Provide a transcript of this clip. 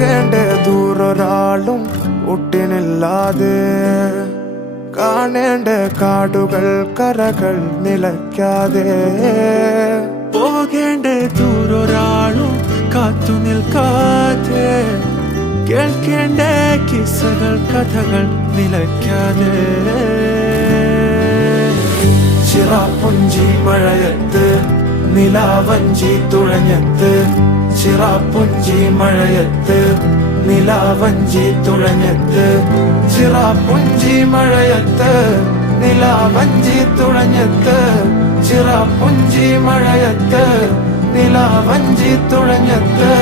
പോകേണ്ട ദൂരൊരാളും ഒട്ടിനില്ലാതെ കാണേണ്ട കാടുകൾ കരകൾ നിലയ്ക്കാതെ പോകേണ്ട ദൂരൊരാളും കാത്തു നിൽക്കാതെ കേൾക്കേണ്ട കിസ്സകൾ കഥകൾ നിലയ്ക്കാതെ ചിറാപ്പുഞ്ചി മഴയത്ത് നിലാവഞ്ചി തുഴഞ്ഞത്ത് ചിറാപ്പുഞ്ചി മഴയത്ത് നിലാവഞ്ചി തുഴഞ്ഞത്ത് ചിറാപ്പുഞ്ചി മഴയത്ത് നിലാവഞ്ചി തുഴഞ്ഞത്ത് ചിറാപ്പുഞ്ചി മഴയത്ത് നിലാവഞ്ചി തുഴഞ്ഞത്ത്